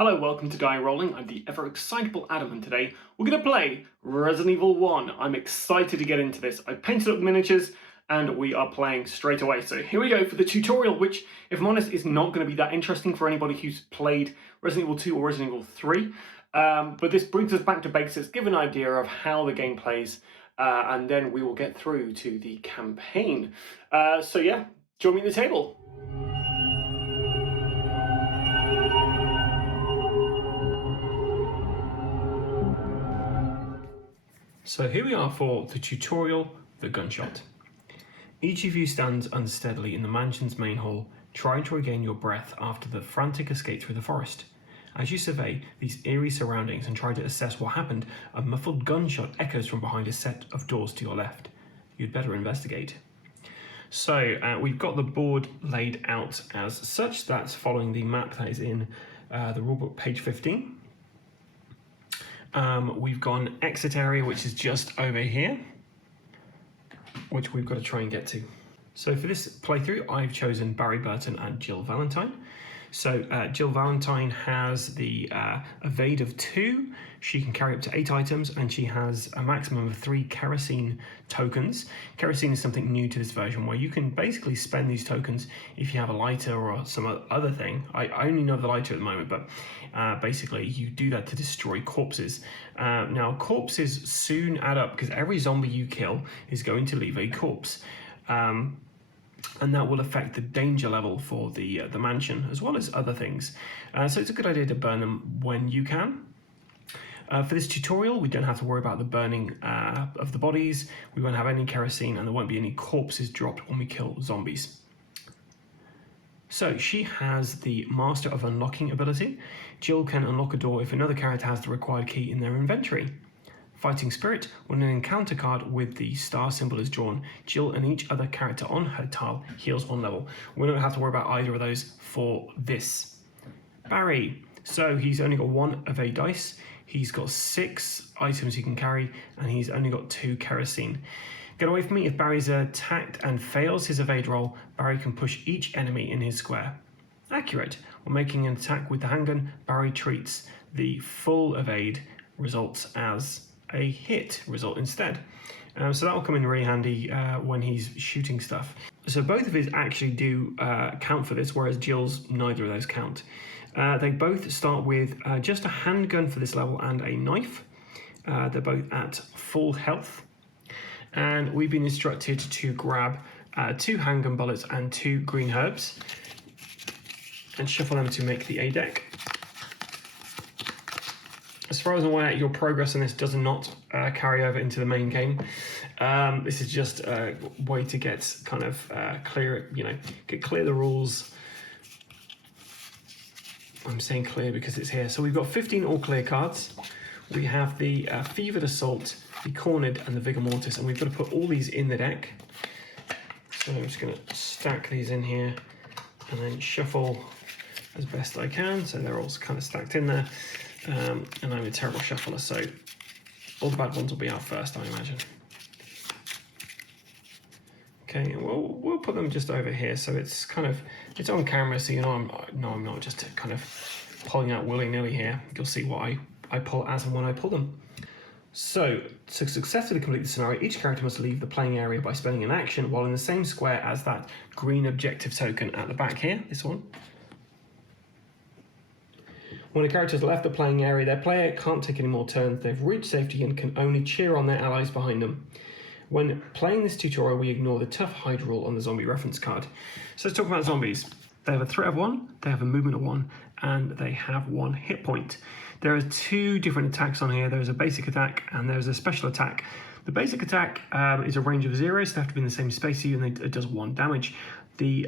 Hello, welcome to Die Rollin. I'm the ever-excitable Adam, and today we're going to play Resident Evil 1. I'm excited to get into this. I painted up miniatures, and we are playing straight away. So here we go for the tutorial, which, if I'm honest, is not going to be that interesting for anybody who's played Resident Evil 2 or Resident Evil 3. But this brings us back to basics, give an idea of how the game plays, and then we will get through to the campaign. So yeah, join me at the table. So here we are for the tutorial, the Gunshot. Each of you stands unsteadily in the mansion's main hall, trying to regain your breath after the frantic escape through the forest. As you survey these eerie surroundings and try to assess what happened, a muffled gunshot echoes from behind a set of doors to your left. You'd better investigate. So we've got the board laid out as such. That's following the map that is in the rulebook, page 15. We've gone exit area, which is just over here, which we've got to try and get to. So for this playthrough, I've chosen Barry Burton and Jill Valentine. So Jill Valentine has the evade of 2. She can carry up to 8 items, and she has a maximum of 3 kerosene tokens. Kerosene is something new to this version, where you can basically spend these tokens if you have a lighter or some other thing. I only know the lighter at the moment, but basically you do that to destroy corpses. Now corpses soon add up, because every zombie you kill is going to leave a corpse. And that will affect the danger level for the mansion, as well as other things. So it's a good idea to burn them when you can. For this tutorial, we don't have to worry about the burning of the bodies. We won't have any kerosene, and there won't be any corpses dropped when we kill zombies. So she has the Master of Unlocking ability. Jill can unlock a door if another character has the required key in their inventory. Fighting Spirit, when an encounter card with the star symbol is drawn, Jill and each other character on her tile heals 1 level. We don't have to worry about either of those for this. Barry, so he's only got 1 evade dice, he's got 6 items he can carry, and he's only got 2 kerosene. Get away from me. If Barry's attacked and fails his evade roll, Barry can push each enemy in his square. Accurate. When making an attack with the handgun, Barry treats the full evade results as a hit result instead. So that will come in really handy when he's shooting stuff. So both of his actually do count for this, whereas Jill's, neither of those count. They both start with just a handgun for this level and a knife. They're both at full health. And we've been instructed to grab 2 handgun bullets and 2 green herbs and shuffle them to make the A deck. As far as I'm aware, your progress on this does not carry over into the main game. This is just a way to get kind of clear the rules. I'm saying clear because it's here. So we've got 15 all clear cards. We have the Fevered Assault, the Cornered, and the Vigor Mortis, and we've got to put all these in the deck. So I'm just going to stack these in here and then shuffle as best I can. So they're all kind of stacked in there. And I'm a terrible shuffler, so all the bad ones will be out first, I imagine. Okay, we'll put them just over here, so it's on camera, so you know I'm not just kind of pulling out willy-nilly here. You'll see what I pull as and when I pull them. So, to successfully complete the scenario, each character must leave the playing area by spending an action while in the same square as that green objective token at the back here, this one. When a character has left the playing area, their player can't take any more turns. They've reached safety and can only cheer on their allies behind them. When playing this tutorial, we ignore the tough hide rule on the zombie reference card. So let's talk about zombies. They have a threat of 1, they have a movement of 1, and they have 1 hit point. There are 2 different attacks on here. There's a basic attack and there's a special attack. The basic attack is a range of 0, so they have to be in the same space as you, and it does 1 damage. The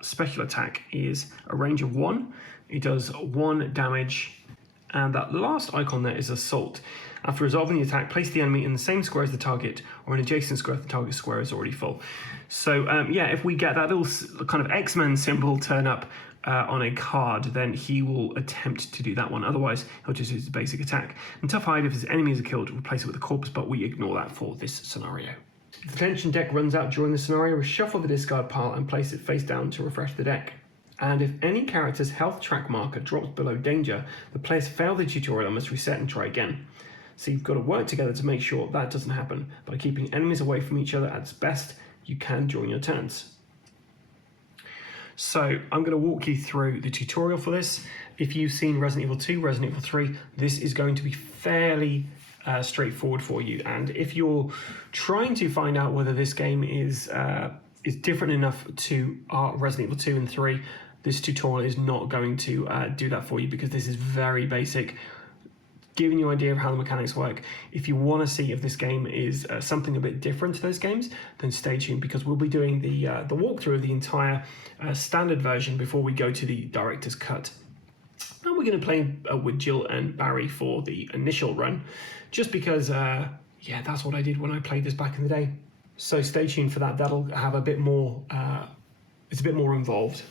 special attack is a range of 1. It does 1 damage, and that last icon there is Assault. After resolving the attack, place the enemy in the same square as the target or an adjacent square if the target square is already full. So yeah, if we get that little kind of X-Men symbol turn up on a card, then he will attempt to do that one. Otherwise, he'll just use the basic attack. And Tough Hide, if his enemies are killed, replace it with a corpse, but we ignore that for this scenario. If the tension deck runs out during the scenario, we shuffle the discard pile and place it face down to refresh the deck. And if any character's health track marker drops below danger, the players fail the tutorial and must reset and try again. So you've got to work together to make sure that doesn't happen by keeping enemies away from each other as best you can during your turns. So I'm going to walk you through the tutorial for this. If you've seen Resident Evil 2, Resident Evil 3, this is going to be fairly straightforward for you. And if you're trying to find out whether this game is different enough to Resident Evil 2 and 3, this tutorial is not going to do that for you, because this is very basic, giving you an idea of how the mechanics work. If you want to see if this game is something a bit different to those games, then stay tuned, because we'll be doing the walkthrough of the entire standard version before we go to the director's cut. And we're going to play with Jill and Barry for the initial run, just because, yeah, that's what I did when I played this back in the day. So stay tuned for that. That'll have a bit more, it's a bit more involved.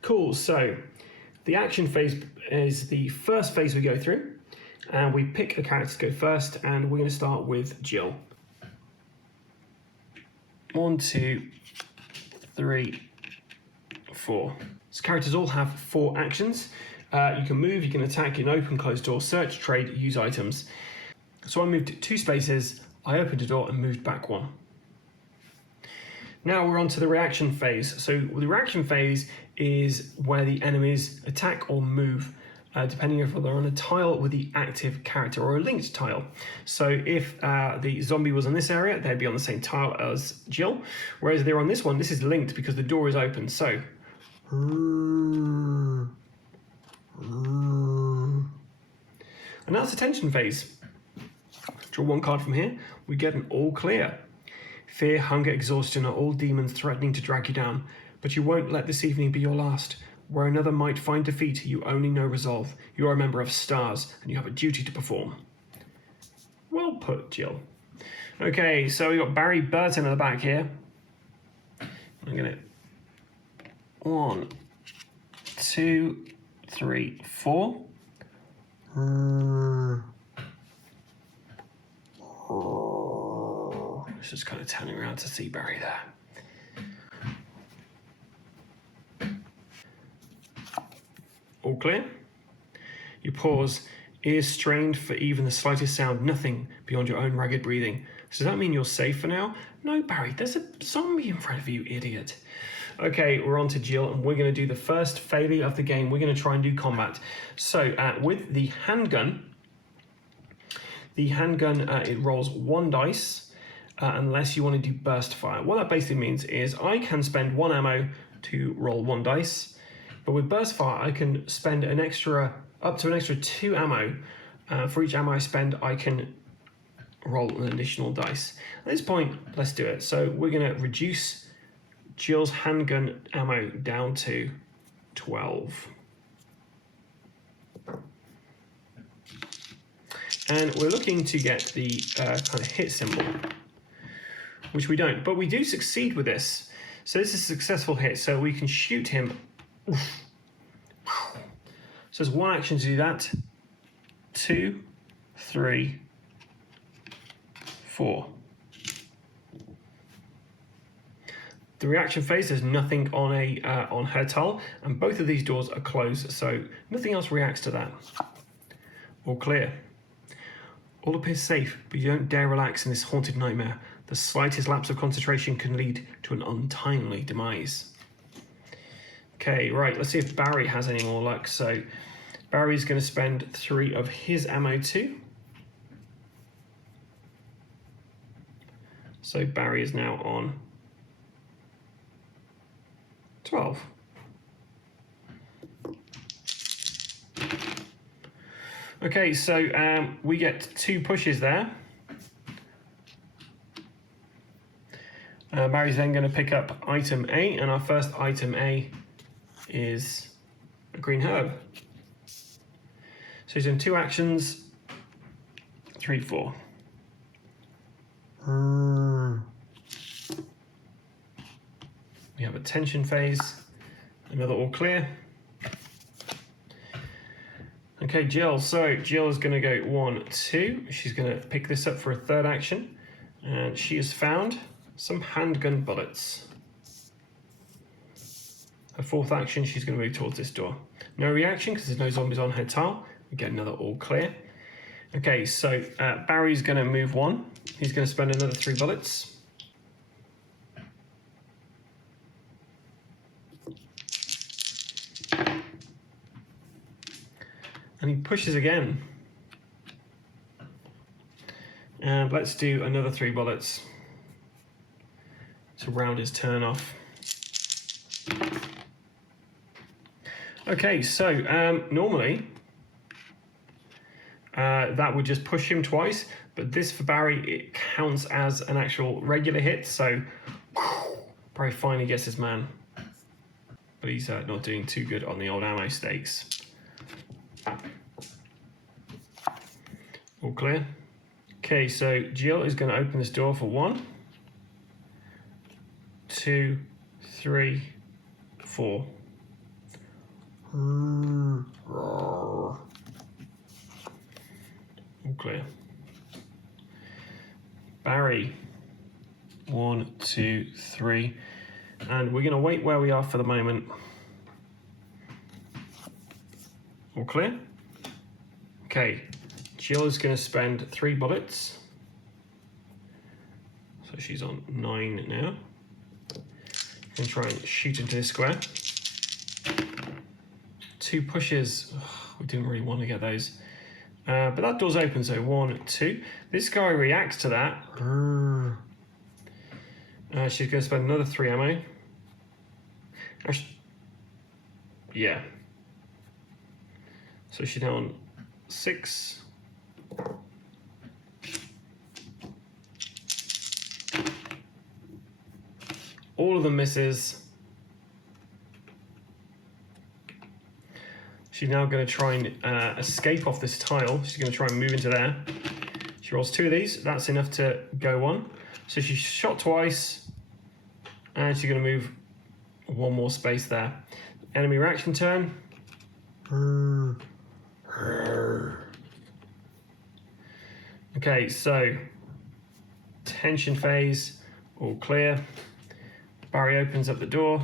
Cool, so the action phase is the first phase we go through, and we pick a character to go first, and we're going to start with Jill. 1, 2, 3, 4. So characters all have 4 actions. You can move, you can attack, you can open, close door, search, trade, use items. So I moved 2 spaces, I opened a door and moved back 1. Now we're on to the reaction phase. So the reaction phase is where the enemies attack or move, depending if they're on a tile with the active character or a linked tile. So if the zombie was in this area, they'd be on the same tile as Jill, whereas they're on this one, this is linked because the door is open. So, and now it's the tension phase. Draw 1 card from here, we get an all clear. Fear, hunger, exhaustion are all demons threatening to drag you down, but you won't let this evening be your last. Where another might find defeat, you only know resolve. You are a member of STARS, and you have a duty to perform. Well put, Jill. Okay, so we got Barry Burton at the back here. I'm gonna 1, 2, 3, 4. It's just kind of turning around to see Barry there. All clear? You pause, ears strained for even the slightest sound, nothing beyond your own ragged breathing. Does that mean you're safe for now? No, Barry, there's a zombie in front of you, idiot. Okay, we're on to Jill, and we're going to do the first failure of the game. We're going to try and do combat. So with the handgun, it rolls 1 dice, unless you want to do burst fire. What that basically means is I can spend 1 ammo to roll 1 dice, but with burst fire I can spend up to an extra 2 ammo. For each ammo I spend, I can roll an additional dice. At this point, let's do it. So we're going to reduce Jill's handgun ammo down to 12. And we're looking to get the kind of hit symbol, which we don't, but we do succeed with this. So this is a successful hit, so we can shoot him. So there's 1 action to do that. 2, 3, 4. The reaction phase, there's nothing on her tile, and both of these doors are closed, so nothing else reacts to that. All clear. All appears safe, but you don't dare relax in this haunted nightmare. The slightest lapse of concentration can lead to an untimely demise. Okay, right, let's see if Barry has any more luck. So Barry's going to spend 3 of his ammo too. So Barry is now on 12. Okay, so we get 2 pushes there. Barry's then going to pick up item A, and our first item A is a green herb. So he's in 2 actions, 3, 4. We have a tension phase, another all clear. Okay, Jill. So Jill is going to go 1, 2. She's going to pick this up for a 3rd action, and she has found some handgun bullets. Her fourth action, she's going to move towards this door. No reaction because there's no zombies on her tile. We get another all clear. Okay, so Barry's going to move one. He's going to spend another 3 bullets. And he pushes again. And let's do another 3 bullets to round his turn off. Okay, so normally that would just push him twice, but this for Barry, it counts as an actual regular hit, so Barry finally gets his man. But he's not doing too good on the old ammo stakes. All clear. Okay, so Jill is going to open this door for 1, 2, 3, 4. All clear. Barry, 1, 2, 3, and we're going to wait where we are for the moment. All clear. Okay, Jill is going to spend 3 bullets, so she's on 9 now. And try and shoot into this square. 2 pushes. We didn't really want to get those. But that door's open, so 1, 2. This guy reacts to that. She's going to spend another 3 ammo. Yeah. So she's now on 6. All of them misses. She's now going to try and escape off this tile. She's going to try and move into there. She rolls 2 of these. That's enough to go on. So she's shot twice. And she's going to move 1 more space there. Enemy reaction turn. Okay, so tension phase, all clear. Barry opens up the door.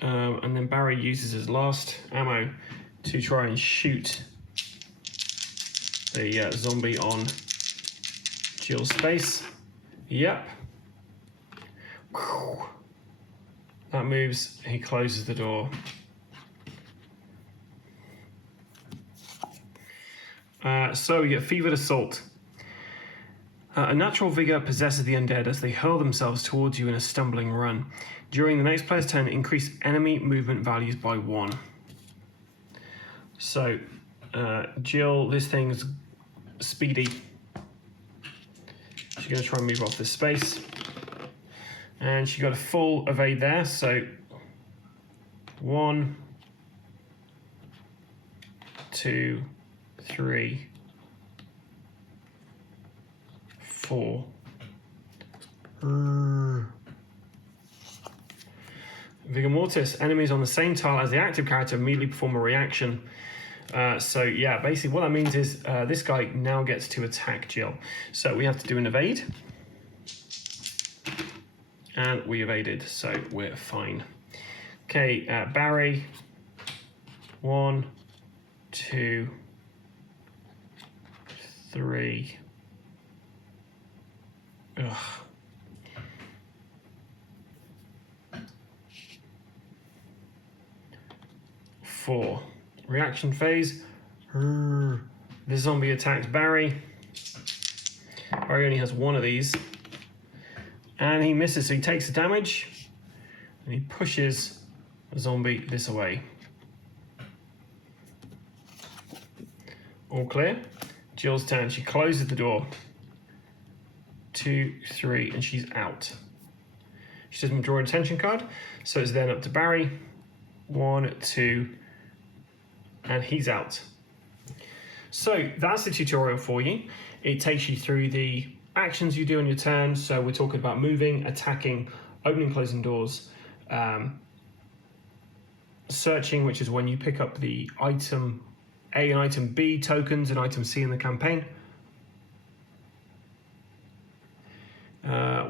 And then Barry uses his last ammo to try and shoot the zombie on Jill's face. Yep. That moves, he closes the door. So we get Fevered Assault. A natural vigor possesses the undead as they hurl themselves towards you in a stumbling run. During the next player's turn, increase enemy movement values by 1. So, Jill, this thing's speedy. She's going to try and move off this space. And she got a full evade there, so 1, 2, 3, 4. Vigor Mortis. Enemies on the same tile as the active character immediately perform a reaction. So yeah, basically what that means is this guy now gets to attack Jill. So we have to do an evade. And we evaded, so we're fine. Okay, Barry. 1, 2, 3. Ugh. 4. Reaction phase. The zombie attacks Barry. Barry only has 1 of these. And he misses, so he takes the damage. And he pushes the zombie this away. All clear. Jill's turn. She closes the door. 2, 3, and she's out. She doesn't draw an attention card, so it's then up to Barry. 1, 2, and he's out. So that's the tutorial for you. It takes you through the actions you do on your turn. So we're talking about moving, attacking, opening, closing doors, searching, which is when you pick up the item A and item B tokens and item C in the campaign.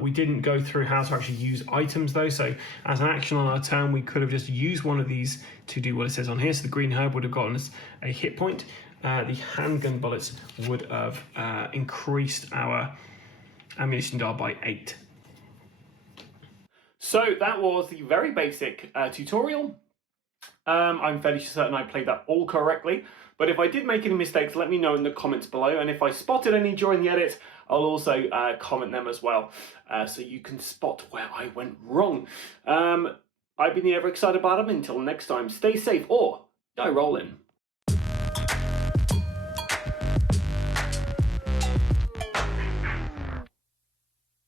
We didn't go through how to actually use items though, so as an action on our turn, we could have just used one of these to do what it says on here. So the green herb would have gotten us a hit point. The handgun bullets would have increased our ammunition dial by 8. So that was the very basic tutorial. I'm fairly certain I played that all correctly, but if I did make any mistakes, let me know in the comments below, and if I spotted any during the edit, I'll also comment them as well, so you can spot where I went wrong. I've been the ever excited Bottom. Until next time, stay safe or die rolling.